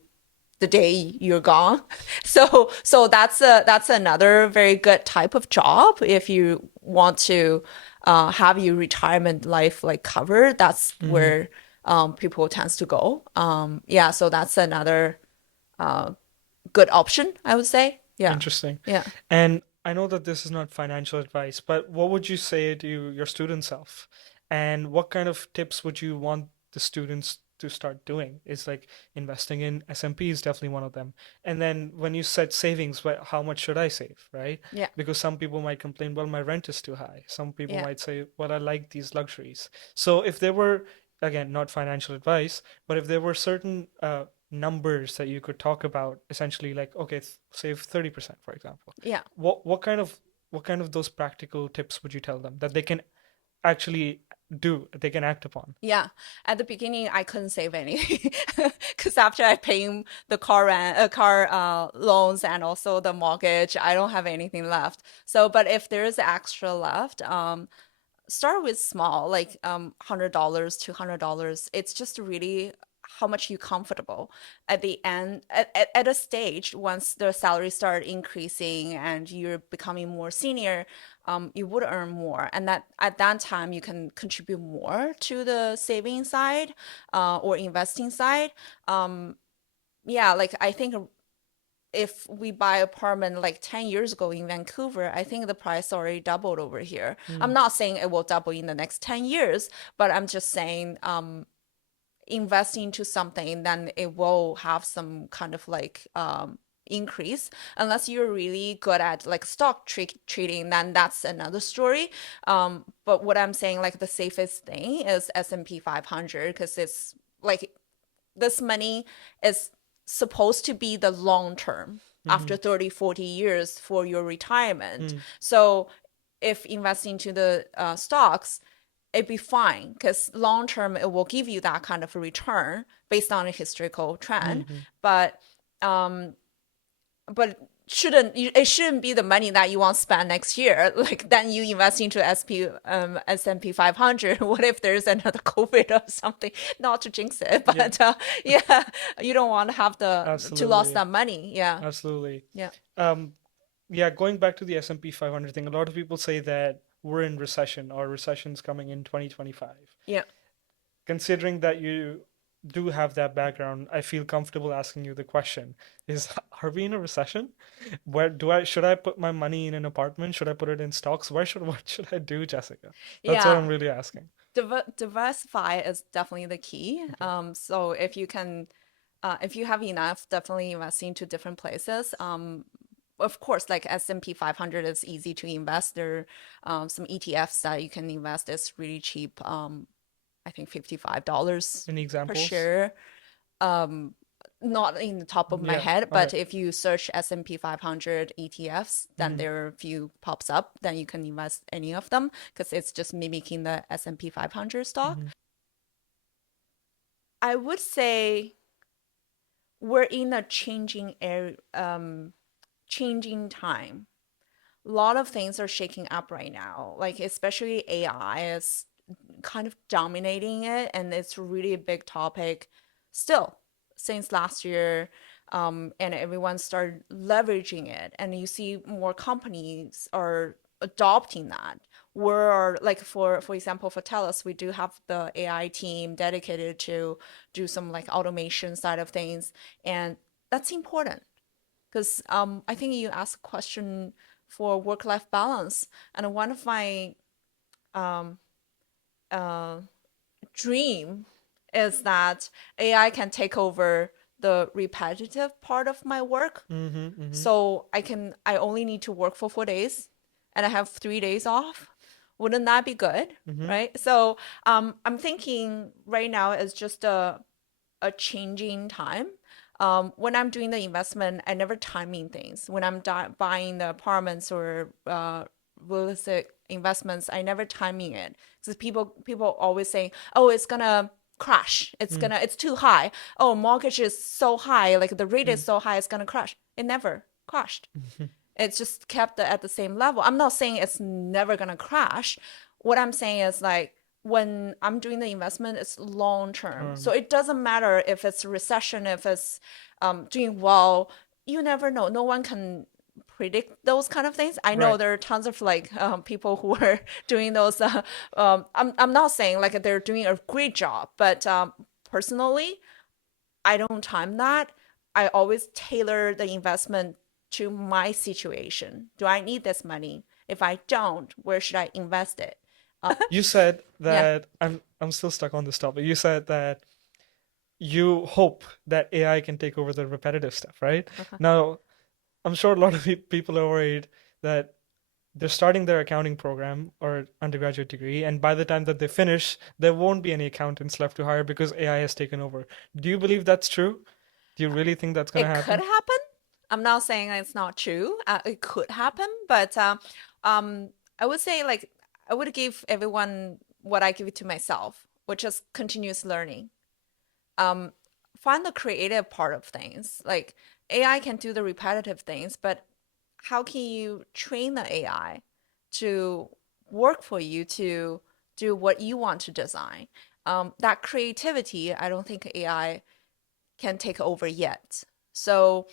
the day you're gone. So that's another very good type of job if you want to have your retirement life like covered. That's mhm. where people tends to go. Yeah, so that's another good option, I would say. Yeah. Interesting. Yeah. And I know that this is not financial advice, but what would you say to your student self? And what kind of tips would you want the students to start doing? Is like investing in S&P is definitely one of them. And then when you said savings, how much should I save, right? Yeah. Because some people might complain, well, my rent is too high. Some people Yeah. might say, well, I like these luxuries. So if there were, again, not financial advice, but if there were certain numbers that you could talk about, essentially like, okay, save 30%, for example. Yeah. What kind of those practical tips would you tell them that they can actually do, they can act upon? Yeah. At the beginning, I couldn't save anything because after I paying the car rent, car loans and also the mortgage, I don't have anything left. So, but if there is extra left, start with small, like $100, $200. It's just really how much you comfortable. At the end, at a stage, once the salary start increasing and you're becoming more senior, you would earn more, and that at that time you can contribute more to the saving side or investing side. Yeah, like I think if we buy apartment like 10 years ago in Vancouver, I think the price already doubled over here. I'm Mm, not saying it will double in the next 10 years, but I'm just saying invest into something, then it will have some kind of like increase. Unless you're really good at like stock trading, then that's another story. But what I'm saying, like the safest thing is S&P 500, because it's like this money is supposed to be the long term after mhm, 30, 40 years for your retirement. mm, So if investing into the stocks, it'd be fine, because long term it will give you that kind of a return based on a historical trend. mhm, But um, but it shouldn't be the money that you want to spend next year. Like then you invest into S&P 500. What if there's another COVID or something? Not to jinx it, yeah, but yeah, you don't want to have to lose absolutely, that money. Yeah, absolutely. yeah, Um, yeah, going back to the S&P 500 thing, a lot of people say that we're in recession or recession's coming in 2025. yeah, Considering that you do have that background, I feel comfortable asking you the question: Is are we in a recession? Where do I should I put my money in an apartment? Should I put it in stocks? What should I do, Jessica? That's what yeah. I'm really asking. Diversify is definitely the key. Okay. So if you can, if you have enough, definitely invest into different places. Of course, like S&P 500 is easy to invest. There are some ETFs that you can invest. It's really cheap. I think $55 Any per examples? share. Um, not in the top of my Yeah. head, All but right. if you search S&P 500 ETFs, then Mm-hmm. there are a few pops up. Then you can invest any of them because it's just mimicking the S&P 500 stock. Mm-hmm. I would say we're in a changing time. A lot of things are shaking up right now, like especially AI is kind of dominating it, and it's really a big topic still since last year. And everyone started leveraging it, and you see more companies are adopting that. We're like for example for TELUS, we do have the AI team dedicated to do some like automation side of things, and that's important because I think you asked a question for work-life balance, and one of my um, uh, dream is that AI can take over the repetitive part of my work. Mm-hmm. Mm-hmm. So I only need to work for 4 days and I have 3 days off. Wouldn't that be good? Mm-hmm. Right? So I'm thinking right now is just a changing time. When I'm doing the investment, I never timing things. When I'm buying the apartments or real estate investments, I never timing it because people always saying, "Oh, it's gonna crash. It's too high. Oh, mortgage is so high. Like the rate is so high, it's gonna crash." It never crashed. Mm-hmm. It's just kept at the same level. I'm not saying it's never gonna crash. What I'm saying is like when I'm doing the investment, it's long term. So Term. it doesn't matter if it's a recession, if it's doing well. You never know. No one can predict those kind of things. I know Right. there are tons of like people who are doing those. I'm not saying like they're doing a great job, but personally, I don't time that. I always tailor the investment to my situation. Do I need this money? If I don't, where should I invest it? You said Yeah. that I'm still stuck on this topic. You said that you hope that AI can take over the repetitive stuff, right? Uh-huh. Now, I'm sure a lot of people are worried that they're starting their accounting program or undergraduate degree, and by the time that they finish, there won't be any accountants left to hire because AI has taken over. Do you believe that's true? Do you really think that's going to It could happen? happen. I'm not saying it's not true. It could happen, but I would say like I would give everyone what I give it to myself, which is continuous learning. um, Find the creative part of things. Like AI can do the repetitive things, but how can you train the AI to work for you to do what you want to design? That creativity, I don't think AI can take over yet. So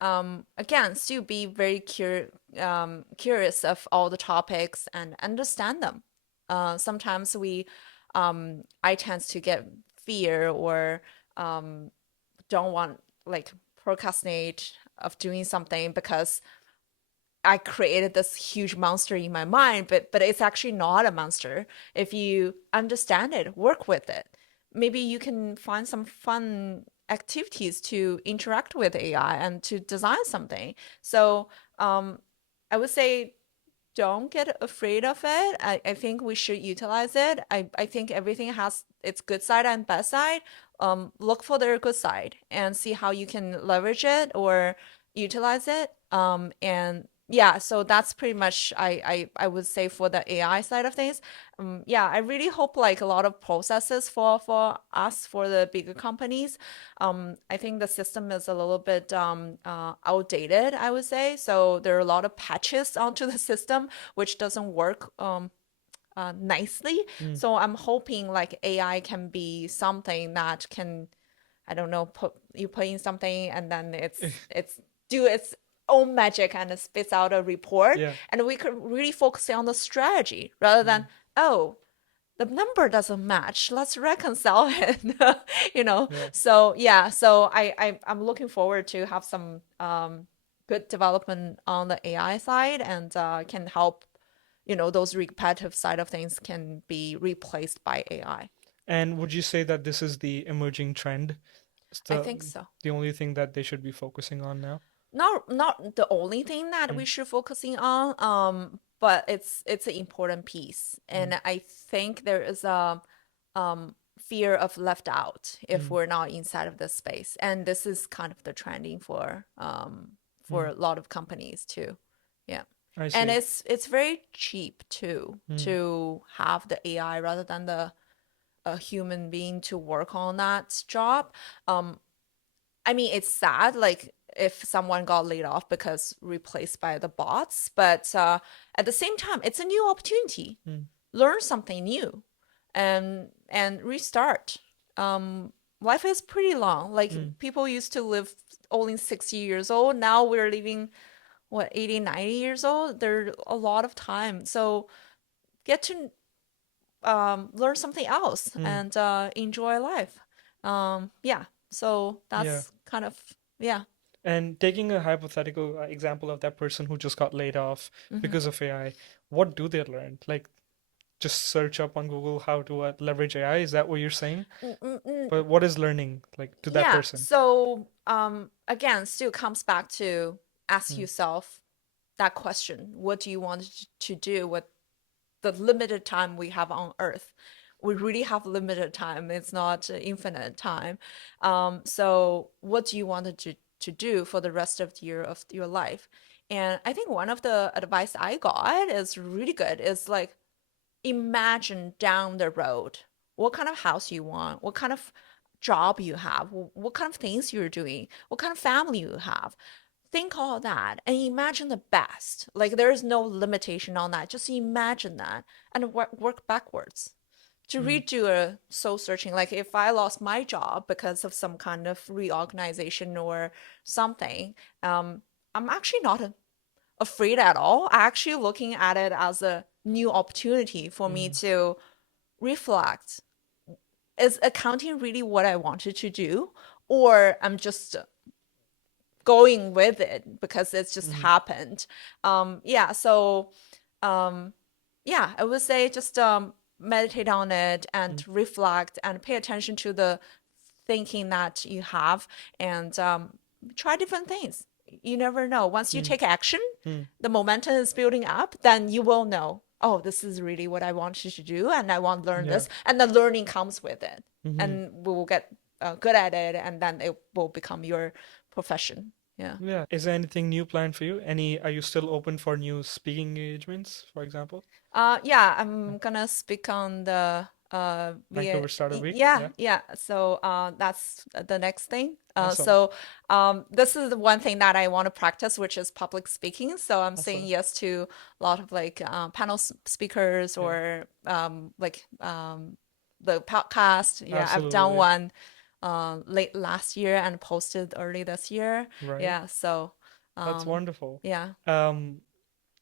again, still be very curious of all the topics and understand them. Sometimes I tend to get fear or um, don't want like procrastinate of doing something because I created this huge monster in my mind, but it's actually not a monster. If you understand it, work with it, maybe you can find some fun activities to interact with AI and to design something. So I would say don't get afraid of it. I think we should utilize it. I think everything has its good side and bad side. Look for their good side and see how you can leverage it or utilize it. And yeah, so that's pretty much I would say for the AI side of things. Yeah, I really hope like a lot of processes for us for the bigger companies. I think the system is a little bit outdated, I would say. So there are a lot of patches onto the system, which doesn't work nicely. Mm. So I'm hoping like AI can be something that can, I don't know, put in something and then it's do its own magic and it spits out a report, Yeah. and we could really focus on the strategy rather than, Mm. oh, the number doesn't match. Let's reconcile it, you know. Yeah. So yeah, so I'm looking forward to have some good development on the AI side and can help, those repetitive side of things can be replaced by AI. And would you say that this is the emerging trend? It's I think so. the only thing that they should be focusing on now? Not the only thing that Mm. we should focusing on, but it's an important piece, Mm. and I think there is a fear of left out if Mm, we're not inside of this space. And this is kind of the trending for mm, a lot of companies too. Yeah. I And see. it's very cheap too Mm, to have the AI rather than the a human being to work on that job. Um, I mean, it's sad, like if someone got laid off because replaced by the bots, but at the same time, it's a new opportunity. mm, Learn something new, and restart. Life is pretty long. Like mm, people used to live only 60 years old. Now we're living what 80, 90 years old. There's a lot of time. So get to learn something else mm. and enjoy life. Yeah. So Yeah. that's kind of yeah. And taking a hypothetical example of that person who just got laid off Hmm. because of AI, what do they learn? Like, just search up on Google how to leverage AI. Is that what you're saying? But what is learning like to that Yeah. person? So again, still comes back to ask Mm, yourself that question. What do you want to do with the limited time we have on Earth? We really have limited time. It's not infinite time. So what do you want to do for the rest of the year of your life? And I think one of the advice I got is really good. Is like imagine down the road what kind of house you want, what kind of job you have, what kind of things you're doing, what kind of family you have. Think all that and imagine the best. Like there is no limitation on that. Just imagine that and work backwards. To mm, redo a soul searching, like if I lost my job because of some kind of reorganization or something, I'm actually not afraid at all. Actually looking at it as a new opportunity for me mm, to reflect. Is accounting really what I wanted to do? Or I'm just going with it because it's just mm, happened. Yeah, so um, yeah, I would say just meditate on it mm, and reflect and pay attention to the thinking that you have and try different things. You never know. Once you mm, take action, mm. the momentum is building up, then you will know, oh, this is really what I wanted to do and I want to learn Yeah. this. And the learning comes with it. Mm-hmm. And we will get good at it and then it will become your profession. Yeah. Yeah. Is there anything new planned for you? Are you still open for new speaking engagements, for example? Yeah, Yeah. I'm gonna speak on the via Vancouver Startup Week? yeah, Yeah. yeah. So that's the next thing. Awesome. So this is the one thing that I want to practice, which is public speaking. So I'm saying Awesome. yes to a lot of like panel speakers Yeah. or the podcast. Yeah, I've done Absolutely. one late last year and posted early this year. Right. Yeah, so That's um wonderful. yeah. Um,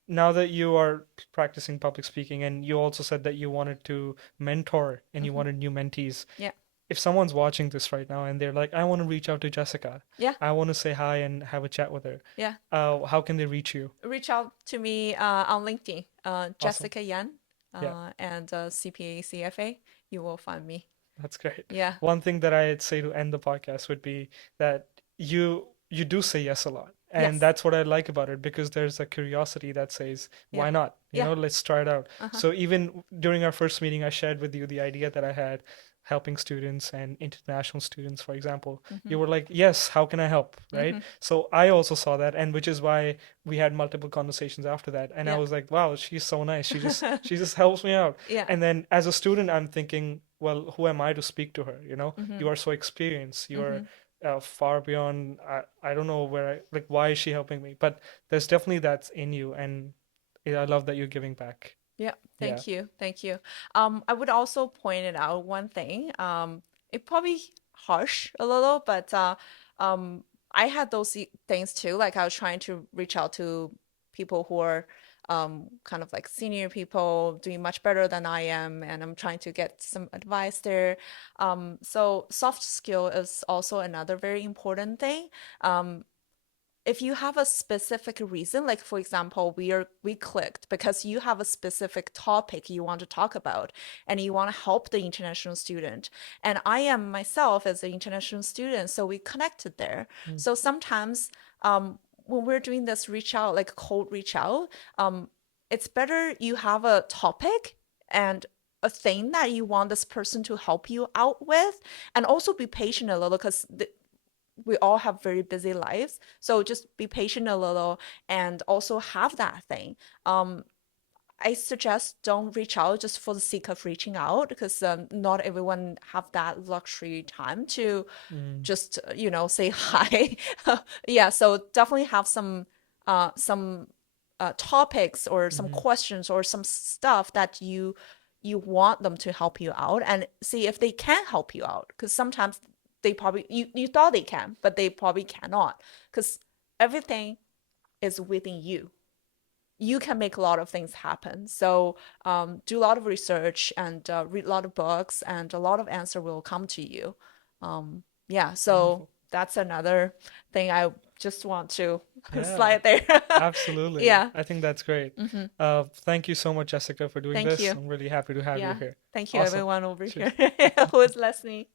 Now that you are practicing public speaking and you also said that you wanted to mentor and you Hmm. wanted new mentees, Yeah. if someone's watching this right now and they're like, I want to reach out to Jessica, Yeah. I want to say hi and have a chat with her, Yeah. how can they reach you? Reach out to me on LinkedIn, Awesome. Jessica Yan, Yeah, and CPA CFA. You will find me. that's great. Yeah, One thing that I'd say to end the podcast would be that you do say yes a lot. And yes, that's what I like about it because there's a curiosity that says, yeah, why not? yeah, Let's try it out. uh-huh, So even during our first meeting, I shared with you the idea that I had helping students and international students, for example. mm-hmm, You were like, yes, how can I help? Right? mm-hmm, So I also saw that, and which is why we had multiple conversations after that. And I yeah, was like, wow, she's so nice. She just helps me out. yeah, And then as a student, I'm thinking, well, who am I to speak to her? mm-hmm, You are so experienced. You mm-hmm, are far beyond. I don't know like, why is she helping me? But there's definitely that's in you, and I love that you're giving back. yeah. Yeah. Thank you, thank you. I would also point it out one thing. It probably harsh a little, but um, I had those things too. Like I was trying to reach out to people who are kind of like senior people doing much better than I am, and I'm trying to get some advice there. So soft skill is also another very important thing. Um, if you have a specific reason, like for example, we clicked because you have a specific topic you want to talk about and you want to help the international student. And I am myself as an international student, so we connected there. Mm, So sometimes when we're doing this reach out, like cold reach out, it's better you have a topic and a thing that you want this person to help you out with, and also be patient a little because we all have very busy lives. So just be patient a little and also have that thing. I suggest don't reach out just for the sake of reaching out because not everyone have that luxury time to Mm. just say hi. Yeah, so definitely have some topics or some Mhm. questions or some stuff that you want them to help you out and see if they can help you out because sometimes they probably you thought they can but they probably cannot because everything is within you. You can make a lot of things happen. So do a lot of research and read a lot of books, and a lot of answer will come to you. Yeah, so Wonderful. that's another thing I just want to Yeah, slide there. absolutely. Yeah. I think that's great. Thank you so much, Jessica, for doing Thank this. you. I'm really happy to have you Yeah. here. Thank you, Awesome. everyone over Cheers. here who is listening.